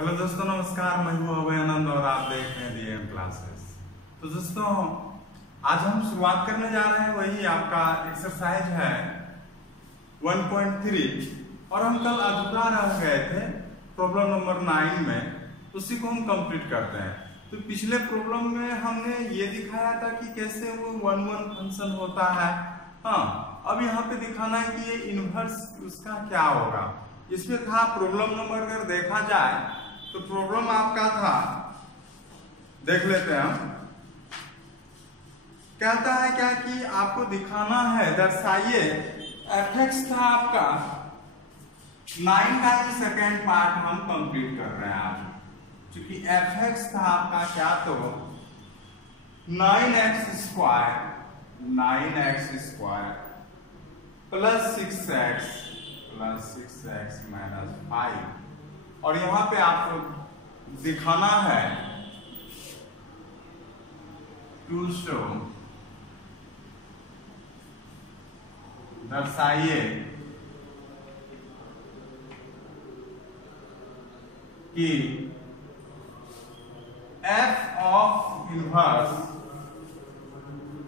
Hello दोस्तों, नमस्कार। मैं हूं अभय आनंद और आप देख रहे हैं डीएम क्लासेस। तो दोस्तों, आज हम शुरुआत करने जा रहे हैं वही आपका एक्सरसाइज है 1.3 और हम कल अधूरा रह गए थे प्रॉब्लम नंबर 9 में, उसी को हम कंप्लीट करते हैं। तो पिछले प्रॉब्लम में हमने ये दिखाया था कि कैसे वो 1 फंक्शन होता है। हाँ, अब यहाँ पे दिखाना है कि ये इनवर्स उसका क्या होगा। इसमें था प्रॉब्लम नंबर, अगर देखा जाए तो प्रॉब्लम आपका था, देख लेते हैं हम। कहता है क्या कि आपको दिखाना है, दर्शाइए fx था आपका 9 का ही सेकेंड पार्ट हम कंप्लीट कर रहे हैं आज, क्योंकि fx था आपका क्या, तो 9x square plus 6x minus 5, और यहां पे आपको दिखाना है टू शो, दर्शाइए कि f ऑफ इनवर्स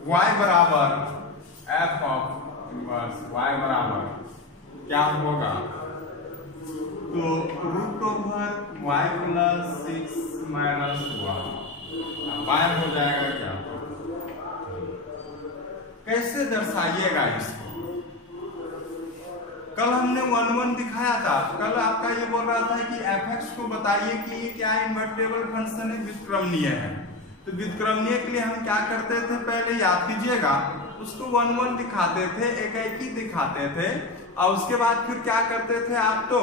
y बराबर f ऑफ इनवर्स y बराबर क्या होगा, तो root over y plus 6 minus 1 by हो जाएगा क्या। कैसे दर्शाइएगा इसको? कल हमने 1 दिखाया था। कल आपका ये बोल रहा था कि fx को बताइए कि ये क्या इनवर्टेबल फंक्शन है, व्युत्क्रमणीय है। तो व्युत्क्रमणीय के लिए हम क्या करते थे, पहले याद कीजिएगा, उसको 1 दिखाते थे, एक दिखाते थे, और उसके बाद फिर क्या करते थे आप, तो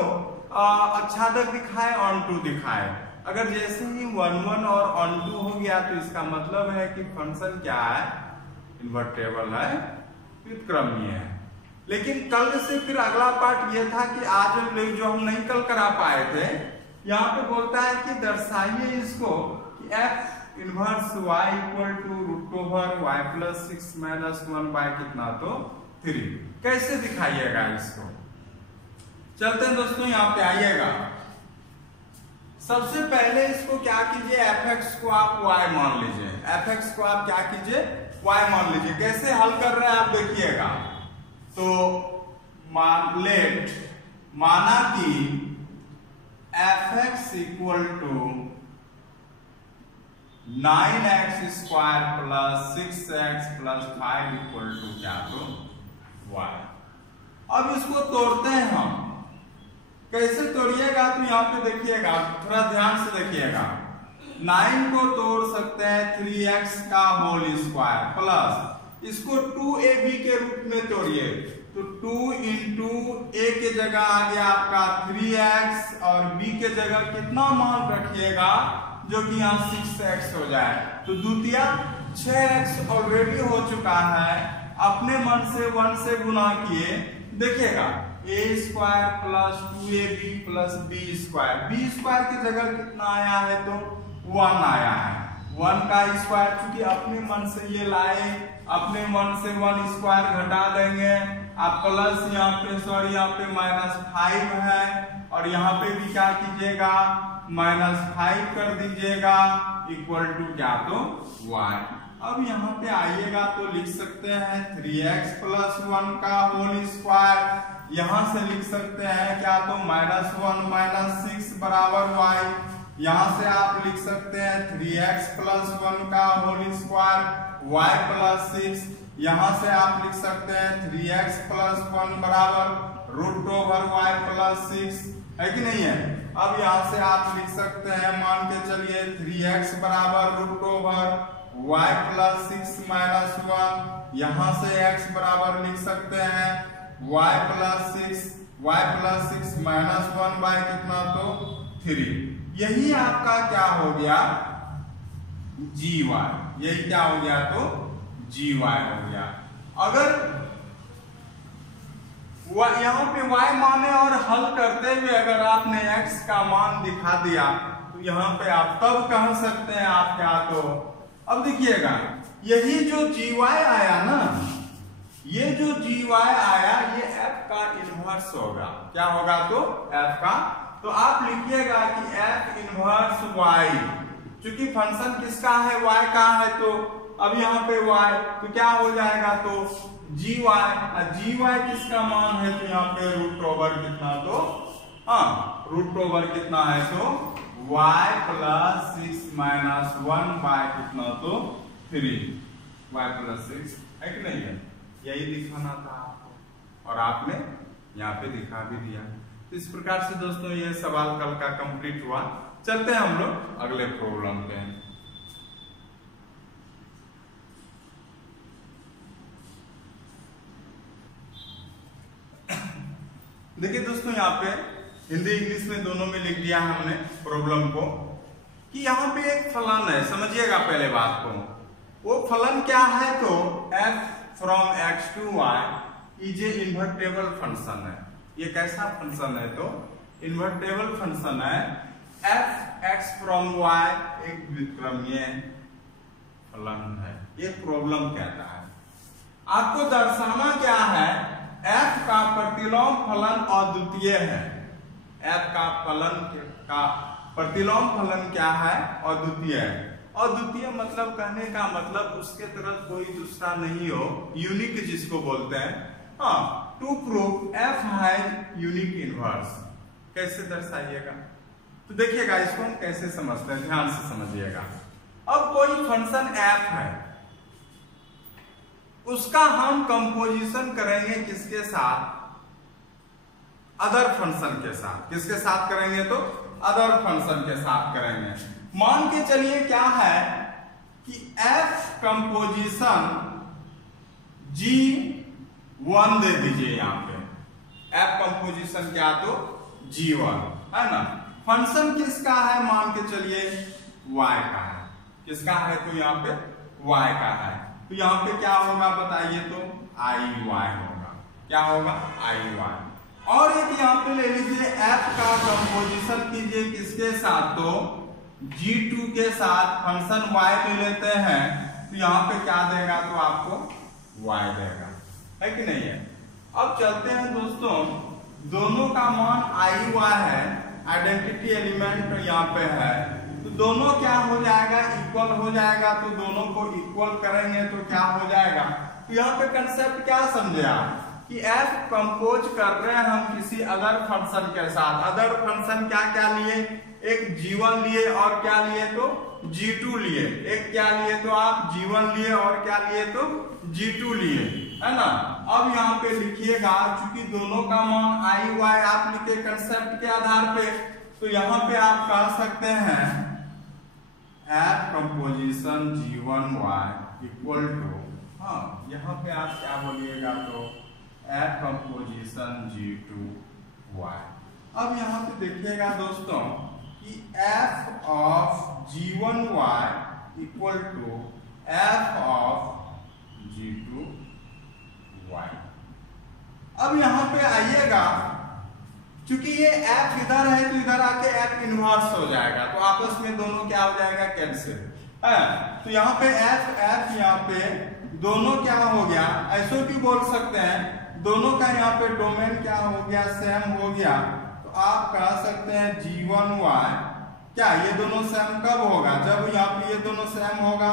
आच्छादक दिखाए, ऑन टू दिखाए। अगर जैसे ही 1 और ऑन टू हो गया तो इसका मतलब है कि फंक्शन क्या है, इन्वर्टेबल है, व्युत्क्रमणीय है। लेकिन कल से फिर अगला पार्ट ये था कि आज जो हम नहीं कल करा पाए थे, यहाँ पे बोलता है कि दर्शाइए इसको कि f inverse y equal to root over y plus 6 minus 1 by कितना, तो 3। कैसे दिखाइएगा इसको? चलते हैं दोस्तों, यहाँ पे आइएगा। सबसे पहले इसको क्या कीजिए, fx को आप y मान लीजिए, fx को आप क्या कीजिए, y मान लीजिए। कैसे हल कर रहे हैं आप देखिएगा। तो माना कि fx equal to 9x square plus 6x plus 5 equal to क्या, तो y। अब इसको तोड़ते हैं हम। कैसे तोड़िएगा, तो यहाँ पे देखिएगा, थोड़ा ध्यान से देखिएगा। 9 को तोड़ सकते हैं 3x का होल स्क्वायर प्लस इसको 2ab के रूप में तोड़िए, तो 2 इंटू a के जगह आ गया आपका 3x और b के जगह कितना मान रखिएगा, जो कि यहाँ 6x हो जाए। तो द्वितीय 6x ऑलरेडी हो चुका है, अपने मन से 1 से गुना किए, देखिएगा a square plus 2ab plus b square की जगह कितना आया है, तो 1 आया है। 1 का स्क्वायर, चूंकि अपने मन से ये लाए, अपने मन से 1 स्क्वायर घटा देंगे आप, प्लस यहाँ पे माइनस 5 है, और यहाँ पे भी क्या कीजिएगा, -5 कर दीजिएगा, इक्वल टू क्या, तो y। अब यहाँ पे आइएगा तो लिख सकते हैं 3x प्लस 1 का होल स्क्वायर, यहाँ से लिख सकते हैं क्या, तो -1 माइनस 6 बराबर y। यहाँ से आप लिख सकते हैं 3x प्लस 1 का होल स्क्वायर y प्लस 6। यहाँ से आप लिख सकते हैं 3x प्लस 1 बराबर रूट ओवर y प्लस 6, है कि नहीं है। अब यहाँ से आप लिख सकते हैं, मान के चलिए 3x बराबर root over y plus 6 minus 1। यहाँ से x बराबर लिख सकते हैं y प्लस 6 माइनस 1 बाय कितना, तो 3। यही आपका क्या हो गया, gy। यही क्या हो गया, तो gy हो गया। अगर यहाँ पे y माने और हल करते हुए अगर आपने x का मान दिखा दिया, तो यहाँ पे आप तब कह सकते हैं आप क्या, तो अब देखिएगा, यही जो gy आया ना, ये जो gy आया, ये f का इनवर्स होगा। क्या होगा, तो f का तो आप लिखिएगा कि एफ इनवर्स वाई, क्योंकि फंक्शन किसका है, वाई का है, तो अब यहाँ पे वाई तो क्या हो जाएगा, तो जी वाई किसका मान है, तो यहाँ पे रूट ओवर कितना, तो हाँ रूट ओवर कितना है, तो y प्लस 6 माइनस 1 बाय कितना, तो 3 y प्लस 6 है कि नहीं है, यही दिखाना था आपको और आपने यहाँ पे दिखा भी दिया। तो इस प्रकार से दोस्तों ये सवाल कल का कंप्लीट हुआ। चलते हैं हम लोग अगले प्रॉब्लम पे। देखिए दोस्तों यहाँ पे हिंदी इंग्लिश में दोनों में लिख दिया हमने प्रॉब्लम को कि यहाँ पे एक फलन है, समझिएगा पहले बात को। वो फलन क्या है, तो f from x to y is a invertible function है। ये कैसा फंक्शन है, तो इन्वर्टेबल फंक्शन है। f x फ्रॉम y एक व्युत्क्रमीय फलन है, ये प्रॉब्लम कहता है। आपको दर्शाना क्या है, f का प्रतिलोम फलन अद्वितीय है। f का प्रतिलोम फलन क्या है, अद्वितीय है। अद्वितीय मतलब कहने का मतलब उसके तरफ कोई दूसरा नहीं हो, यूनिक जिसको बोलते हैं। हाँ, to prove f has unique inverse. कैसे दर्शाइएगा, तो देखिएगा इसको हम कैसे समझते हैं, ध्यान से समझिएगा। अब कोई फंक्शन f है, उसका हम कंपोजिशन करेंगे किसके साथ, अदर फंक्शन के साथ। किसके साथ करेंगे, तो अदर फंक्शन के साथ करेंगे। मान के चलिए क्या है कि f कंपोजिशन G1 दे दीजिए, यहाँ पे f कंपोजिशन क्या, तो G1 है ना। फंक्शन किसका है, मान के चलिए y का है। किसका है, तो यहाँ पे y का है। तो यहाँ पे क्या होगा बताइए, तो i y होगा। क्या होगा, i y। और एक यहाँ पे ले लीजिए f का कंपोजिशन कीजिए किसके साथ, तो G2 के साथ। फंक्शन y ले लेते हैं, तो यहाँ पे क्या देगा, तो आपको y देगा, है कि नहीं है। अब चलते हैं दोस्तों, दोनों का मान i y है, आइडेंटिटी एलिमेंट यहाँ पे है, तो दोनों क्या हो जाएगा, इक्वल हो जाएगा। तो दोनों को इक्वल करेंगे तो क्या हो जाएगा, तो यहाँ पे कंसेप्ट क्या समझे आप कि f कंपोज कर रहे हैं हम किसी अदर फंक्शन के साथ। अदर फंक्शन क्या क्या लिए, एक G1 लिए और क्या लिए, तो G2 लिए। एक क्या लिए, तो आप G1 लिए और क्या लिए, तो G2 लिए, है ना। अब यहाँ पे लिखिएगा, चूंकि दोनों का मान i y आप लिखे कंसेप्ट के आधार पे, तो यहाँ पे आप कह सकते हैं f composition G1 y equal to, हाँ यहाँ पे आप क्या बोलिएगा, तो f कंपोजिशन G2 y। अब यहाँ पे देखिएगा दोस्तों कि f of G1 y equal to f of G2 y। अब यहाँ पे आइएगा, क्योंकि ये f इधर है तो इधर आके f इनवर्स हो जाएगा, तो आपस में दोनों क्या हो जाएगा, कैंसिल है। तो यहाँ पे f यहाँ पे दोनों क्या हो गया, ऐसो भी बोल सकते हैं, दोनों का यहाँ पे डोमेन क्या हो गया, सेम हो गया। तो आप कह सकते हैं G1 y, क्या ये दोनों सेम कब होगा, जब यहाँ पे ये दोनों सेम होगा।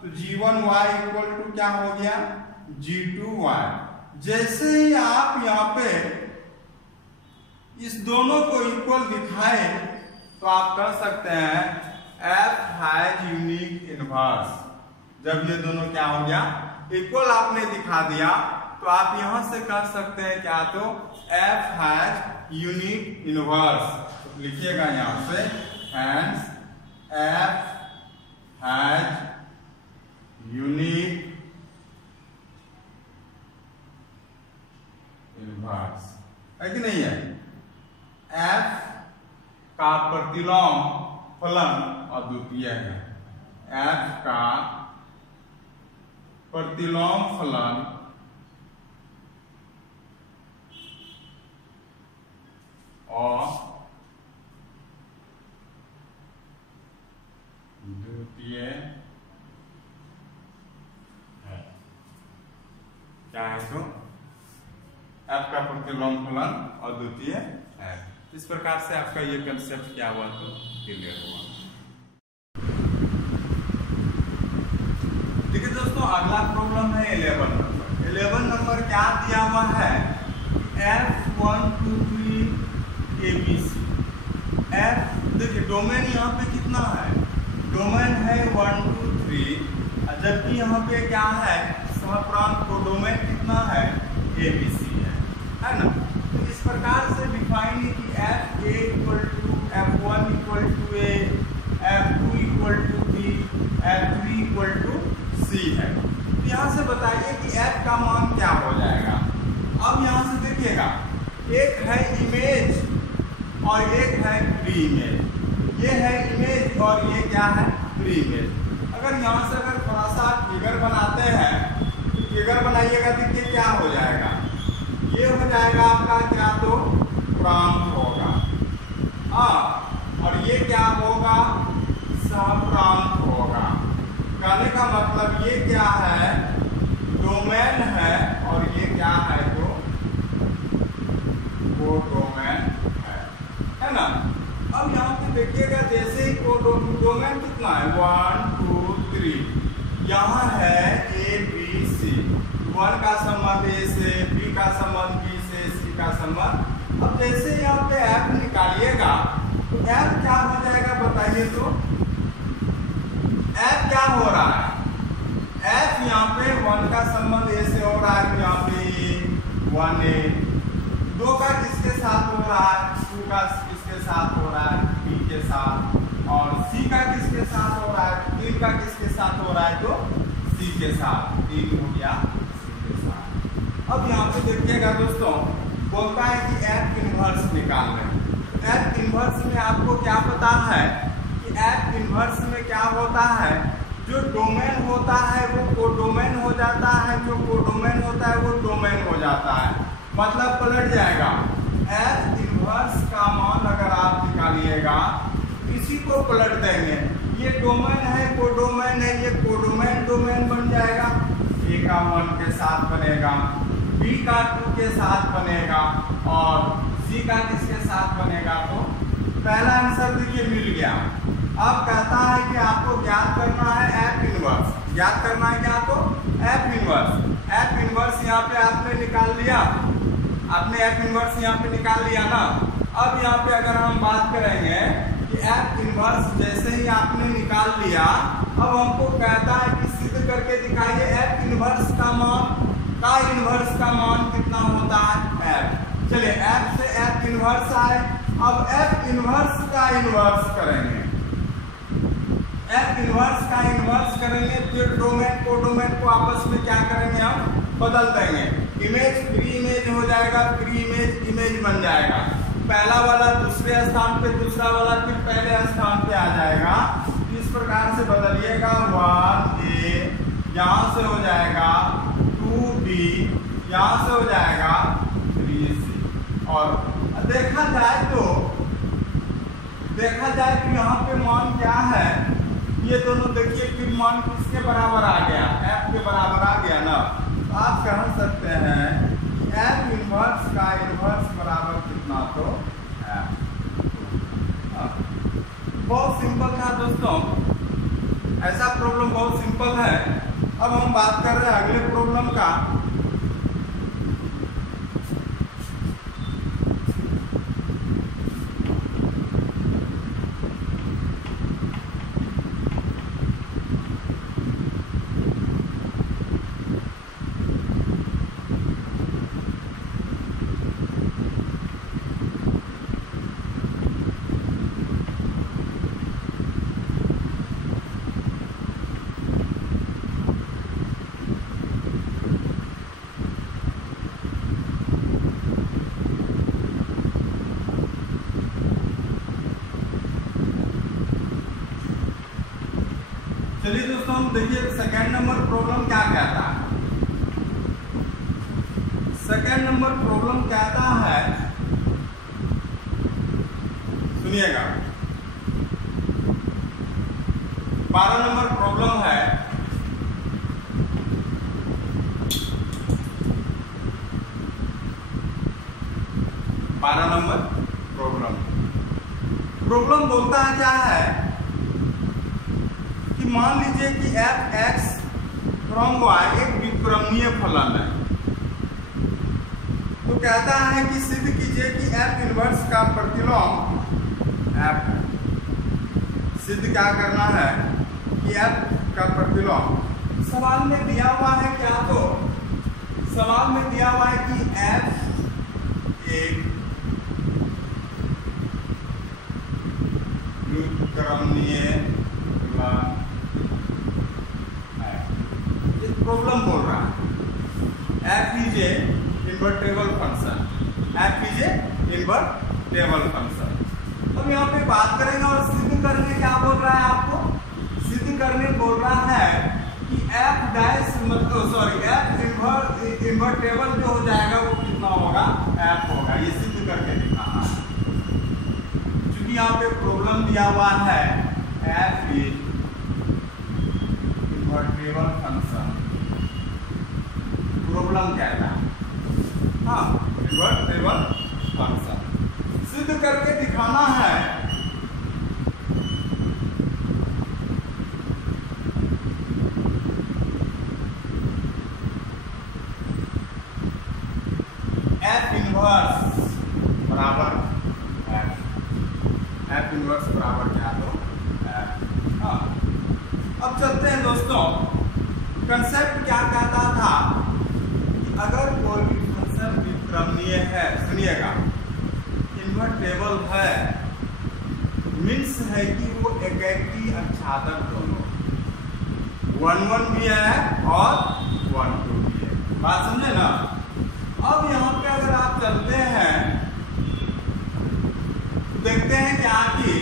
तो G1 y इक्वल टू क्या हो गया, G2 y। जैसे ही आप यहाँ पे इस दोनों को इक्वल दिखाए, तो आप कह सकते हैं f हैज यूनिक इनवर्स। जब ये दोनों क्या हो गया, इक्वल आपने दिखा दिया, तो आप यहां से कह सकते हैं क्या, तो f हैज यूनिक इनवर्स। तो लिखिएगा यहां से, hence f has unique inverse, है कि नहीं है। f का प्रतिलोम फलन अद्वितीय है। f का प्रतिलोम फलन और द्वितीय है। क्या है, तो f का प्रतिलोम फलन अद्वितीय है। इस प्रकार से आपका ये कंसेप्ट क्या हुआ तो क्लियर हुआ। देखिए दोस्तों, अगला प्रॉब्लम है 11 नंबर। 11 नंबर क्या दिया हुआ है, F1 2 3 ABC। F देखिए डोमेन यहाँ पे कितना है, डोमेन है 1 2 3, जबकि यहाँ पे क्या है सहप्रांत को डोमेन कितना है ABC है ना। तो इस प्रकार से डिफाइन है कि F A equal to F1 equal to A, F2 equal to B, F3 equal to C है। तो यहाँ से बताइए कि F का मान क्या हो जाएगा। अब यहाँ से देखिएगा, एक है इमेज और एक है प्री इमेज। ये है इमेज और ये क्या है प्री इमेज। अगर यहाँ से अगर थोड़ा सा फिगर बनाते हैं तो फिगर बनाइएगा, देखिए क्या हो जाएगा, ये हो जाएगा आपका क्या तो प्रांत होगा, और ये क्या होगा सहप्रांत होगा। कहने का मतलब ये क्या है डोमेन है और ये क्या है तो वो डोमेन है ना। अब यहाँ पे देखिएगा, जैसे ही को डोमेन कितना है 1 2 3, यहाँ है A B C, 1 का संबंध A से, B का संबंध B से, C का संबंध। अब जैसे यहाँ पे F निकालिएगा तो F क्या हो जाएगा बताइए तो, F क्या हो रहा है, F यहाँ पे 1 का संबंध A से हो रहा है, तो यहाँ पे 1A, 2 का किसके साथ हो रहा है, 2 का किसके साथ हो रहा है B के साथ, और C का किसके साथ हो रहा है, 3 का किसके साथ हो रहा है तो C के साथ, 3 हो गया C के साथ। अब यहाँ पे देखिएगा दोस्तों, बोलता है कि F इनवर्स निकाल रहे हैं। F इनवर्स में आपको क्या पता है कि F इनवर्स में क्या होता है, जो डोमेन होता है वो कोडोमेन हो जाता है, जो कोडोमेन होता है वो डोमेन हो जाता है, मतलब पलट जाएगा। F इनवर्स का मान अगर आप निकालिएगा, इसी को पलट देंगे, ये डोमेन है कोडोमेन है, ये कोडोमेन डोमेन बन जाएगा। A का 1 के साथ बनेगा, B का 2 के साथ बनेगा, और C का किसके साथ बनेगा तो पहला आंसर देखिए मिल गया। अब कहता है कि आपको ज्ञात करना है F इनवर्स, ज्ञात करना है क्या तो F इनवर्स। F इनवर्स यहाँ पे आपने निकाल लिया, आपने F इनवर्स यहाँ पे निकाल लिया ना। अब यहाँ पे अगर हम बात करेंगे कि F इनवर्स जैसे ही आपने निकाल लिया, अब हमको कहता है कि सिद्ध करके दिखाइए F इनवर्स का मान, का इनवर्स का मान कितना होता है F। चलिए F से F इनवर्स आए, अब F इनवर्स का इनवर्स करेंगे, F इनवर्स का इनवर्स करेंगे, फिर डोमेन कोडोमेन को आपस में क्या करेंगे हम बदल देंगे, इमेज प्री इमेज हो जाएगा, प्री इमेज इमेज बन जाएगा, पहला वाला दूसरे स्थान पे, दूसरा वाला फिर पहले स्थान पे आ जाएगा। इस प्रकार से बदलिएगा, 1A यहाँ से हो जाएगा 2B, यहाँ से हो जाएगा 3C। और देखा जाए तो यहाँ पे मान क्या है, ये दोनों देखिए फिर मान किसके बराबर आ गया, F के बराबर आ गया ना। तो आप कह सकते हैं F इनवर्स का इनवर्स बराबर कितना तो F। बहुत सिंपल था दोस्तों, ऐसा प्रॉब्लम बहुत सिंपल है। अब हम बात कर रहे हैं अगले प्रॉब्लम का। चलिए दोस्तों, हम देखिए सेकंड नंबर प्रॉब्लम क्या कहता है। सेकंड नंबर प्रॉब्लम कहता है, सुनिएगा, 12 नंबर प्रॉब्लम है। नंबर प्रॉब्लम प्रॉब्लम बोलता है क्या है कि मान लीजिए कि एफ एक्स फ्रॉम वाई एक व्युत्क्रमणीय फलन है, तो कहता है कि सिद्ध कीजिए कि एफ इनवर्स का प्रतिलोम एफ है। सिद्ध क्या करना है कि एफ का प्रतिलोम सवाल में दिया हुआ है क्या, तो सवाल में दिया हुआ है कि एफ एक व्युत्क्रमणीय फलन है। ये प्रॉब्लम बोल रहा है F is a invertible function, F is a invertible function. अब यहाँ पे बात करेंगे और सिद्ध करने क्या बोल रहा है आपको, सिद्ध करने बोल रहा है कि एफ डैश मतलब सॉरी एफ इन्वर्टेबल जो हो जाएगा वो कितना होगा, एफ होगा। ये सिद्ध करके दिखाना है। क्योंकि यहाँ पे प्रॉब्लम दिया हुआ है F is invertible function, problem कहता है हाँ इन्वर्टेबल फंक्शन। सिद्ध करके दिखाना है एफ इनवर्स बराबर एफ इनवर्स बराबर क्या, तो एफ। हाँ अब चलते हैं दोस्तों, कंसेप्ट क्या कहता था कि अगर कोई भी फंक्शन व्युत्क्रमणीय है, सुनिएगा, इन्वर्टेबल है, मीन्स है कि वो एकाकी अक्षादक दोनों 1 1 भी है और 1 2 भी है। बात समझे ना। अब यहाँ पे अगर आप चलते हैं देखते हैं क्या कि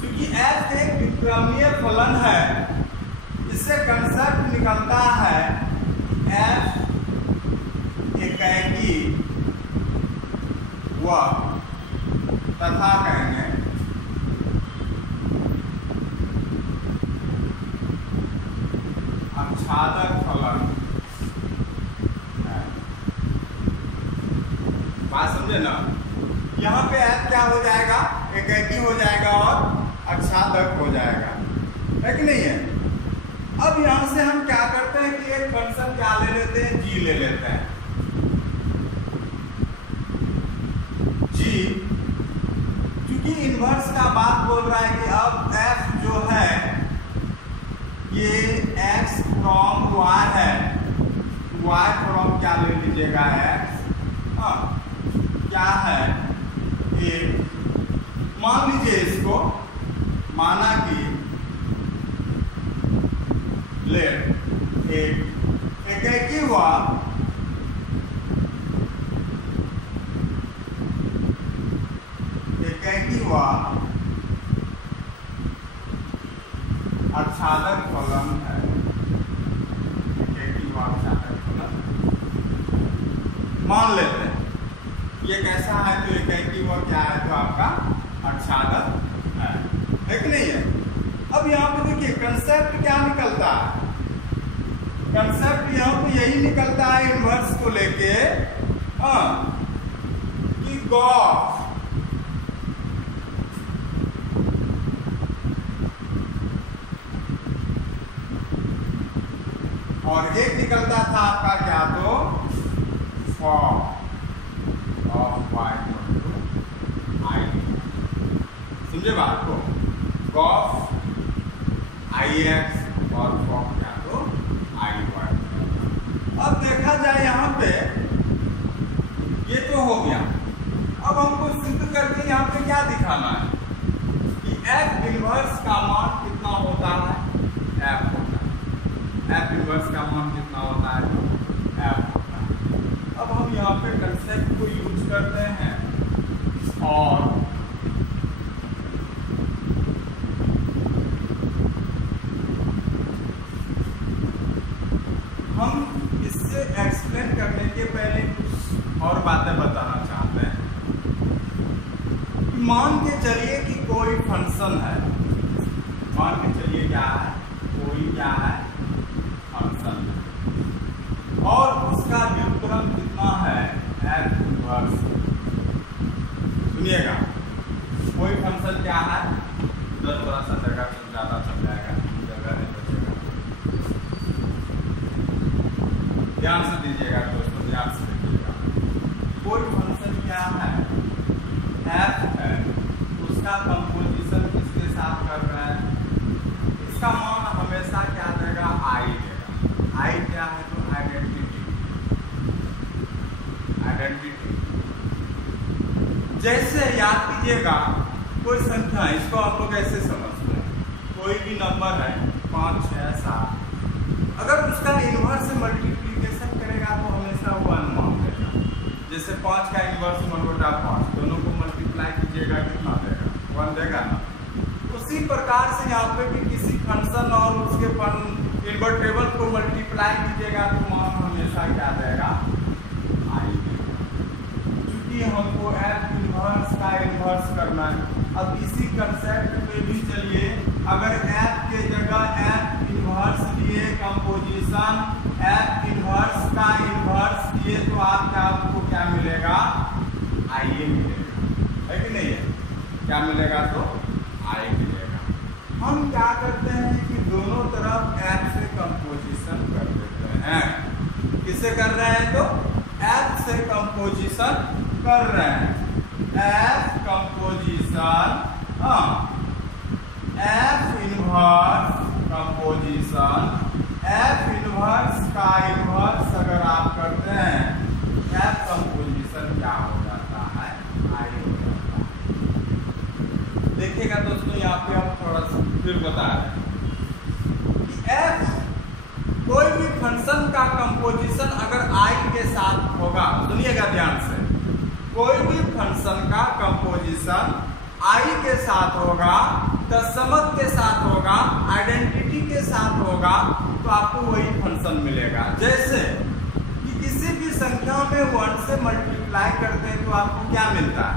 क्योंकि f एक व्युत्क्रमणीय फलन है, इससे कंसेप्ट निकलता है f एकाकी व तथा कहेंगे अक्षादक फलन। बात समझे ना। यहाँ पे f क्या हो जाएगा, एकाकी हो जाएगा और अक्षादक हो जाएगा, है कि नहीं है। अब यहाँ से हम क्या करते हैं कि एक फंक्शन क्या ले लेते हैं, g ले लेते हैं। g क्योंकि इनवर्स का बात बोल रहा है कि अब f जो है ये x फ्रॉम y है, y फ्रॉम क्या ले लीजिएगा x, हाँ क्या है ये, मान लीजिए इसको माना कि लेट एकाकी हुआ अक्षादक फलन है, एकाकी हुआ अक्षादक फलन मान लेते हैं। ये कैसा है, तो एकाकी हुआ क्या है, तो आपका अक्षादक है कि नहीं है। अब यहाँ पे देखिए कंसेप्ट क्या निकलता है, कंसेप्ट यहाँ पे यही निकलता है इनवर्स को लेके कि गॉस और एक निकलता था आपका क्या, तो फॉर्म ऑफ y = i। समझे बात को, गॉस ix और फॉर्म क्या, तो i y। अब देखा जाए यहाँ पे ये तो हो गया। अब हमको सिद्ध करके यहाँ पे क्या दिखाना है कि f इनवर्स का मान कितना होता है, f होता है। f इनवर्स का मान कितना होता है, तो f होता है। अब हम यहाँ पे कंसेप्ट को यूज करते हैं और हम इससे एक्सप्लेन करने के पहले कुछ और बातें बताना चाहते हैं। मान के चलिए कि कोई फंक्शन है, मान के चलिए क्या है, कोई क्या है फंक्शन है और उसका व्युत्क्रम कितना है, f इनवर्स। सुनिएगा कोई फंक्शन क्या है, f है, उसका कंपोजिशन किसके साथ कर रहा है, इसका मान हमेशा क्या देगा, i देगा। i क्या है, तो आइडेंटिटी। जैसे याद कीजिएगा कोई संख्या, इसको आप लोग ऐसे समझते हैं, कोई भी नंबर है 5, 6, 7, अगर उसका इनवर्स से मल्टीप्लिकेशन करेगा तो हमेशा 1 मान देगा। जैसे 5 का इनवर्स 1/5, दोनों को मल्टीप्लाई कीजिएगा कितना देगा, 1 देगा ना। उसी प्रकार से यहाँ पे भी किसी फंक्शन और उसके इन्वर्टेबल को मल्टीप्लाई कीजिएगा तो मान हमेशा क्या देगा, i देगा। क्योंकि हमको f इनवर्स का इनवर्स करना है। अब इसी कंसेप्ट में भी चलिए, अगर f के जगह f इनवर्स लिए कंपोजिशन f इनवर्स का इनवर्स किए तो आपको क्या मिलेगा, i मिलेगा, है कि नहीं है, क्या मिलेगा, तो i मिलेगा। हम क्या करते हैं कि दोनों तरफ f से कंपोजिशन कर देते हैं। किसे कर रहे हैं, तो f से कंपोजिशन कर रहे हैं। f composition, f inverse composition, f inverse का इनवर्स अगर आप करते हैं, f कंपोजिशन क्या हो जाता है, i हो जाता है। देखिएगा दोस्तों, यहाँ पे हम थोड़ा सा फिर बता रहे हैं कि f कोई भी फंक्शन का कंपोजिशन अगर i के साथ होगा, सुनिएगा ध्यान से, कोई भी फंक्शन का कंपोजिशन i के साथ होगा, तत्समक के साथ होगा, आइडेंटिटी के साथ होगा, तो आपको वही फंक्शन मिलेगा। जैसे कि किसी भी संख्या में 1 से मल्टीप्लाई करते हैं तो आपको क्या मिलता है,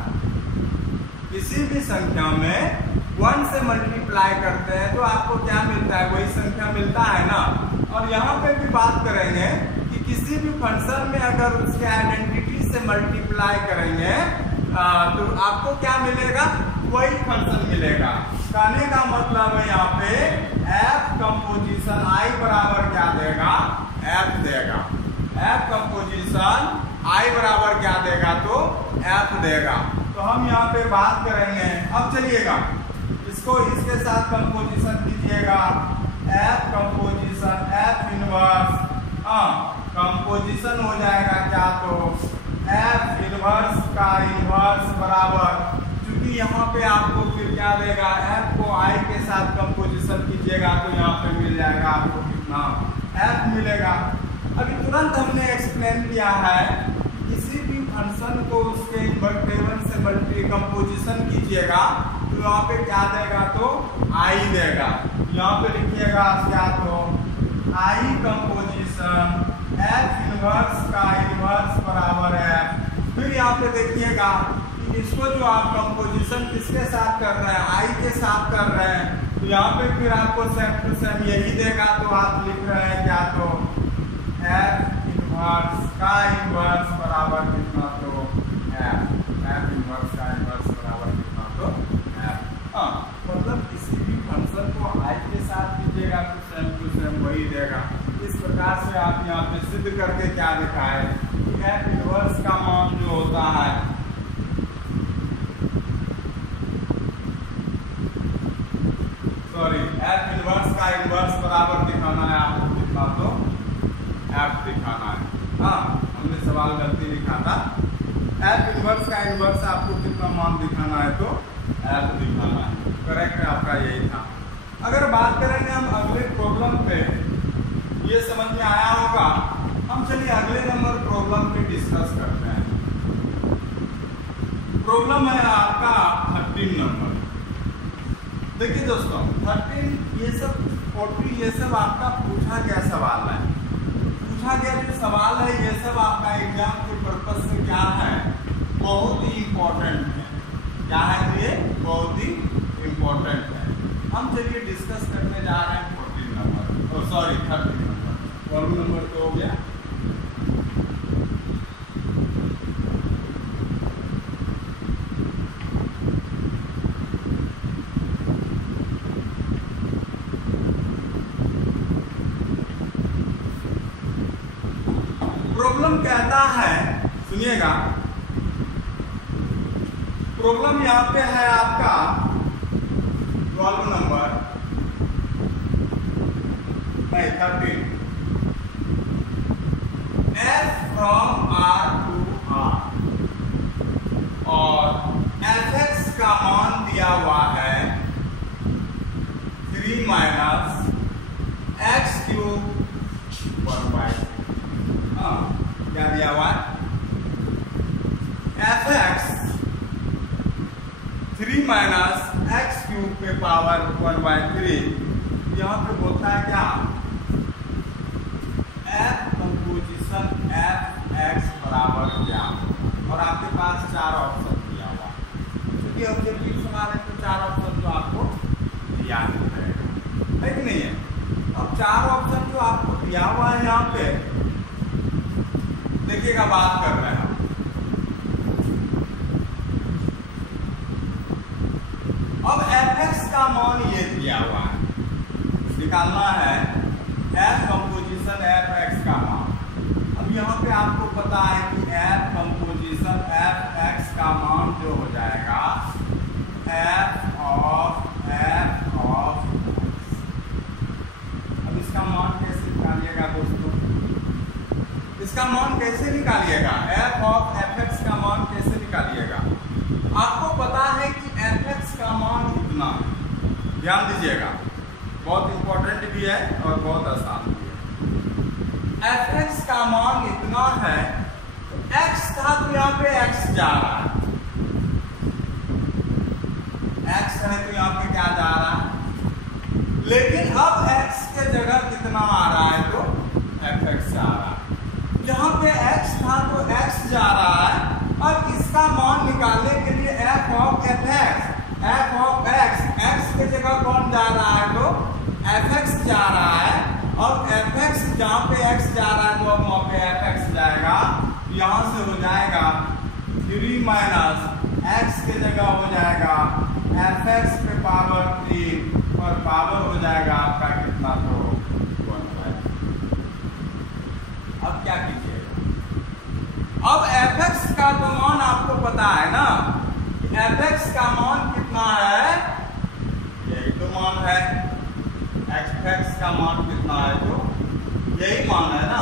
किसी भी संख्या में 1 से मल्टीप्लाई करते हैं तो आपको क्या मिलता है, वही संख्या मिलता है ना। और यहाँ पे भी बात करेंगे कि किसी भी फंक्शन में अगर उसके आइडेंटिटी से मल्टीप्लाई करेंगे तो आपको क्या मिलेगा, वही फंक्शन मिलेगा। कहने का मतलब है यहाँ पे f कंपोजिशन i बराबर क्या देगा, f देगा। f कंपोजिशन i बराबर क्या देगा, तो f देगा। तो हम यहाँ पे बात करेंगे, अब चलिएगा इसको इसके साथ कंपोजिशन कीजिएगा, f composition f inverse, composition हो जाएगा क्या, तो f इनवर्स का इनवर्स बराबर, क्योंकि यहाँ पे आपको फिर क्या देगा, f को i के साथ कंपोजिशन कीजिएगा तो यहाँ पे मिल जाएगा आपको कितना, f मिलेगा। अभी तुरंत हमने एक्सप्लेन किया है, किसी भी फंक्शन को उसके इन्वर्टेबल से मल्टी कंपोजिशन कीजिएगा तो यहाँ पे क्या देगा, तो i देगा। यहाँ पे लिखिएगा क्या, तो i कंपोजिशन f इनवर्स का इनवर्स बराबर है। फिर यहाँ पे देखिएगा कि इसको जो आप कंपोजिशन किसके साथ कर रहे हैं, i के साथ कर रहे हैं, तो यहाँ पे फिर आपको सेम टू सेम यही देगा। तो आप लिख रहे हैं क्या, तो f इनवर्स का इनवर्स बराबर कितना, तो f इनवर्स का इनवर्स बराबर कितना, तो f। मतलब किसी भी फंक्शन को i के साथ कीजिएगा तो सेम टू सेम वही देगा। इस प्रकार से आप यहाँ पे सिद्ध करके क्या दिखाए कि f इनवर्स का मान जो होता है, सॉरी f इनवर्स का इनवर्स बराबर दिखाना है आपको कितना, तो f दिखाना है। हमने सवाल गलती लिखा था, f इनवर्स का इनवर्स आपको कितना मान दिखाना है, तो f दिखाना है। करेक्ट है आपका, यही था। अगर बात करेंगे हम अगले प्रॉब्लम पे, ये समझ में आया होगा। हम चलिए अगले नंबर प्रॉब्लम पे डिस्कस करते हैं। प्रॉब्लम है आपका 13 नंबर। देखिए दोस्तों, 13 ये सब 40 ये सब आपका पूछा गया सवाल है। पूछा गया जो सवाल है ये सब आपका एग्जाम के पर्पज से क्या है, बहुत ही इम्पोर्टेंट है। क्या है, ये बहुत ही इम्पोर्टेंट है। हम चलिए डिस्कस करने जा रहे हैं 14 नंबर, सॉरी 13 नंबर। 12 नंबर तो हो गया। प्रॉब्लम कहता है, सुनिएगा, प्रॉब्लम यहाँ पे है आपका 12 number 13 f from R to R और fx का मान दिया हुआ है 3 माइनस एक्स क्यूब 1/3। क्या दिया हुआ है? fx 3 माइनस एक्स क्यूब पे पावर 1/3। यहाँ पे बोलता है क्या? f कंपोजिशन fx बराबर क्या? और आपके पास 4 ऑप्शन दिया हुआ है, क्योंकि ऑब्जेक्टिव सवाल है तो 4 ऑप्शन तो आपको याद रहेगा, है कि नहीं है? अब 4 ऑप्शन जो आपको दिया हुआ है यहाँ पे देखिएगा, बात कर रहे हैं हम। अब fx का मान ये दिया हुआ है, निकालना है f कंपोजिशन fx का मान। अब यहाँ पे आपको पता है कि f कंपोजिशन fx का मान जो हो जाएगा f ऑफ अब इसका मान कैसे निकालिएगा दोस्तों? इसका मान कैसे निकालिएगा? f ऑफ fx का मान कैसे निकालिएगा? आपको पता है कि fx का मान इतना है, ध्यान दीजिएगा, बहुत इंपॉर्टेंट भी है और बहुत आसान भी है। fx का मान इतना है, x था तो यहाँ पे x जा रहा है, x है तो यहाँ पे क्या जा रहा है, लेकिन अब x के जगह कितना आ रहा है तो fx जा रहा है। जहाँ पे x था तो x जा रहा है, अब इसका मान निकालने के लिए f ऑफ x के जगह कौन जा रहा है तो fx जा रहा है, और fx जहाँ पे x जा रहा है तो अब वहाँ पे fx जाएगा, यहाँ से हो जाएगा 3 माइनस x के जगह हो जाएगा fx पे पावर 3 और पावर हो जाएगा आपका कितना तो 1/3। अब क्या कीजिएगा? अब fx का तो मान आपको पता है ना, fx का मान कितना है, यही तो मान है, fx का मान कितना है तो यही मान है ना।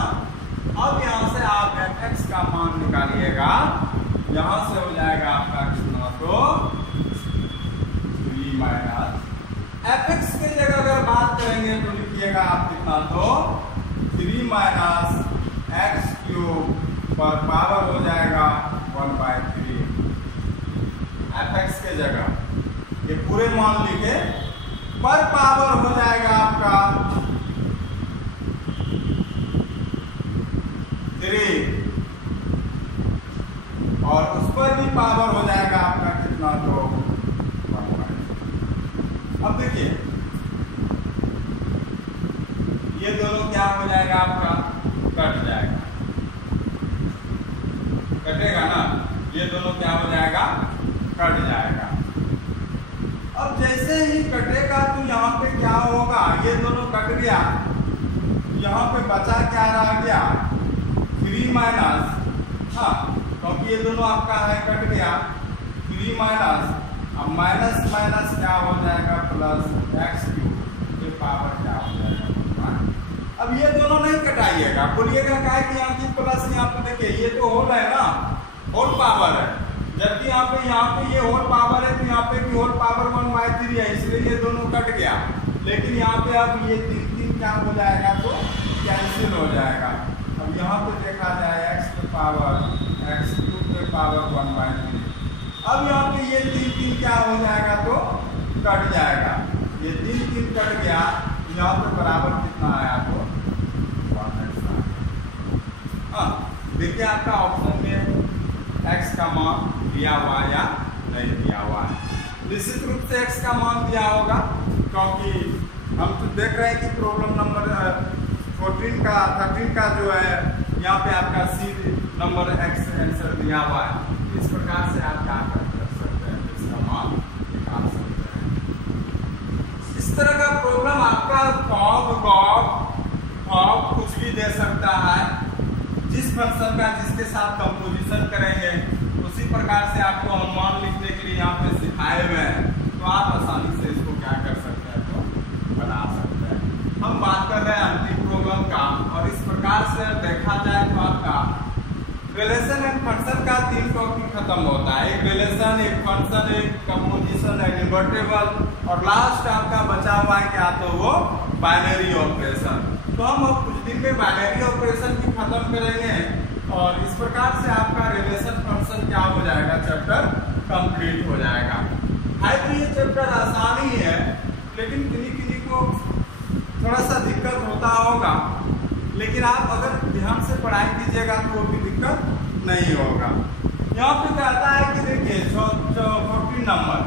अब यहाँ से आप fx का मान निकालिएगा, यहाँ से हो जाएगा आपका कितना तो 3 माइनस fx के जगह अगर बात करेंगे तो लिखिएगा आप कितना तो 3 माइनस एक्स क्यूब पर पावर हो जाएगा 1/3 fx के जगह, ये पूरे मान लिखे, पर पावर हो जाएगा आपका 3 और उस पर भी पावर हो जाएगा आपका कितना तो 1/3। अब देखिए ये दोनों क्या हो जाएगा आपका, कट जाएगा, कटेगा ना, ये दोनों क्या हो जाएगा, कट जाएगा। अब जैसे ही कटेगा तो यहाँ पे क्या होगा, ये दोनों कट गया, यहाँ पे बचा क्या रह गया 3 माइनस, क्योंकि ये दोनों आपका है कट गया 3 माइनस, अब माइनस माइनस क्या हो जाएगा प्लस एक्स क्यूब, ये पावर क्या हो जाएगा। अब ये दोनों नहीं कटाइएगा, बोलिएगा क्या कि यहाँ की प्लस, यहाँ पे देखिए ये तो होल है ना, होल पावर है, जबकि यहाँ पे ये होल पावर है तो यहाँ पे भी होल पावर 1/3 है, इसलिए ये दोनों कट गया। लेकिन यहाँ पे अब ये 3 क्या हो जाएगा तो कैंसिल हो जाएगा। अब यहाँ पे देखा जाए x पे पावर x क्यूब पे पावर 1/3, अब यहाँ पे ये 3 क्या हो जाएगा तो कट जाएगा, ये 3 कट गया, यहाँ पे बराबर कितना आया तो 1x। देखिए आपका ऑप्शन में x का मान दिया हुआ या नहीं दिया हुआ है। निश्चित रूप से x का मान दिया होगा, क्योंकि हम तो देख रहे हैं कि प्रॉब्लम नंबर 13 का जो है यहाँ पे आपका सी नंबर x आंसर दिया हुआ है। इस प्रकार से आप क्या कर सकते हैं, इसका मान निकाल सकते हैं। इस तरह का प्रॉब्लम आपका फॉग कुछ भी दे सकता है, जिस फंक्शन का जिसके साथ कंपोजिशन करेंगे उसी प्रकार से आपको अनुमान लिखने के लिए खत्म होता है, एक रिलेशन, एक फंक्शन, एक कंपोजिशन, एक इन्वर्टेबल, और लास्ट आपका बचा हुआ है क्या, तो वो बाइनरी ऑपरेशन। तो हम अब कुछ दिन में बाइनरी ऑपरेशन भी खत्म करेंगे और इस प्रकार से आपका रिलेशन फंक्शन क्या हो जाएगा, चैप्टर कंप्लीट हो जाएगा। है तो ये चैप्टर आसान ही है, लेकिन किन्हीं को थोड़ा सा दिक्कत होता होगा, लेकिन आप अगर ध्यान से पढ़ाई कीजिएगा तो वो भी दिक्कत नहीं होगा। यहाँ पे कहता है कि देखिए 14 नंबर,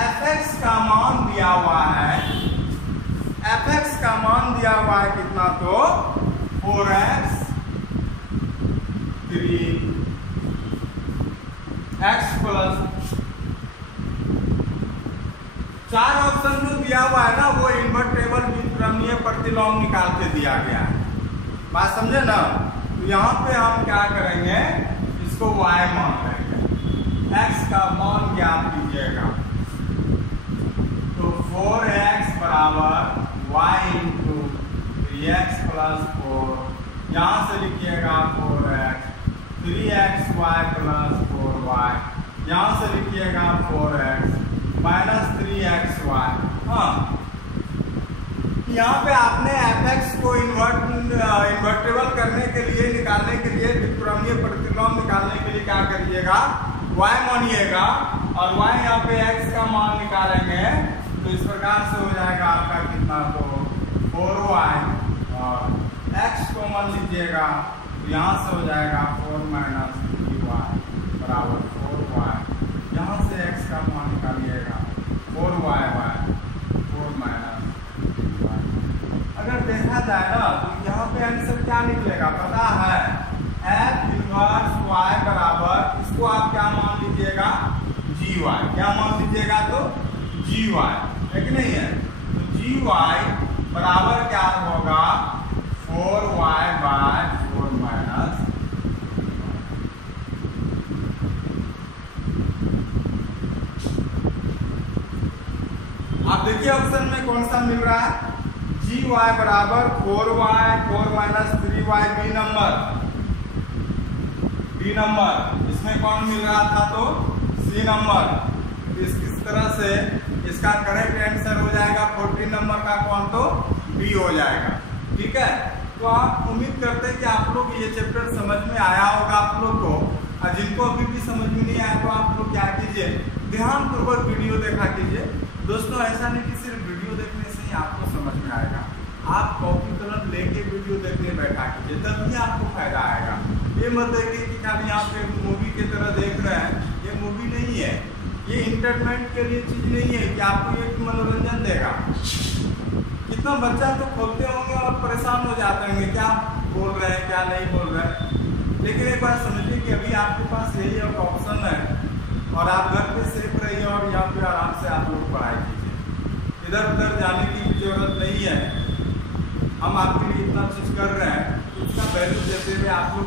fx का मान दिया हुआ है, fx का मान दिया हुआ है कितना, तो 4x 3x प्लस 4 ऑप्शन जो दिया हुआ है ना, वो इन्वर्टेबल व्युत्क्रमणीय प्रतिलोम निकाल के दिया गया है। बात समझे ना? तो यहाँ पे हम क्या करेंगे, इसको y मान लेंगे, x का मान ज्ञात कीजिएगा। तो 4x बराबर y इंटू 3x प्लस 4, यहाँ से लिखिएगा 4x, 3xy प्लस 4y, यहाँ से लिखिएगा 4x माइनस 3xy। हाँ, यहाँ पे आपने fx को इन्वर्टेबल करने के लिए, निकालने के लिए, व्युत्क्रमणीय प्रतिलोम निकालने के लिए क्या करिएगा, y मानिएगा, और y यहाँ पे x का मान निकालेंगे, तो इस प्रकार से हो जाएगा आपका कितना, तो 4y, और x को मान लीजिएगा, तो यहाँ से हो जाएगा 4 माइनस 3y बराबर 4y, यहाँ से x का मान निकालिएगा 4y 4 माइनस। अगर देखा जाए ना तो यहाँ पे आंसर क्या निकलेगा पता है, f इनवर्स y बराबर, इसको आप क्या मान लीजिएगा, gy, क्या मान लीजिएगा, तो gy है कि नहीं है, तो gy बराबर क्या होगा, 4y बाय 4 माइनस। आप देखिए ऑप्शन में कौन सा मिल रहा है, gy बराबर 4y 4 minus 3y, B number, इसमें कौन मिल रहा था, तो सी नंबर। इस तरह से इसका करेक्ट आंसर हो जाएगा 14 नंबर का कौन, तो बी हो जाएगा। ठीक है, तो आप उम्मीद करते हैं कि आप लोग ये चैप्टर समझ में आया होगा आप लोग को, और जिनको अभी भी समझ में नहीं आया तो आप लोग क्या कीजिए, ध्यानपूर्वक वीडियो देखा कीजिए। दोस्तों ऐसा नहीं कि सिर्फ वीडियो देखने से ही आपको समझ में आएगा, आप कॉपी कलम लेके वीडियो देखने बैठा कीजिए, तभी आपको फायदा आएगा। ये मत देखिए कि खाली यहाँ पे मूवी की तरह देख रहे हैं, ये मूवी नहीं है, ये इंटरटेनमेंट के लिए चीज नहीं है कि आपको ये मनोरंजन देगा। कितना बच्चा तो खोलते होंगे और परेशान हो जाते होंगे, क्या बोल रहे हैं क्या नहीं बोल रहे हैं, लेकिन एक बार समझिए कि अभी आपके पास यही एक ऑप्शन है, और आप घर पे सेफ रहिए और यहाँ पे आराम से आप लोग पढ़ाई कीजिए, इधर उधर जाने की जरूरत नहीं है। हम आपके लिए इतना चीज कर रहे हैं, उसका वैल्यू देते हुए आप लोग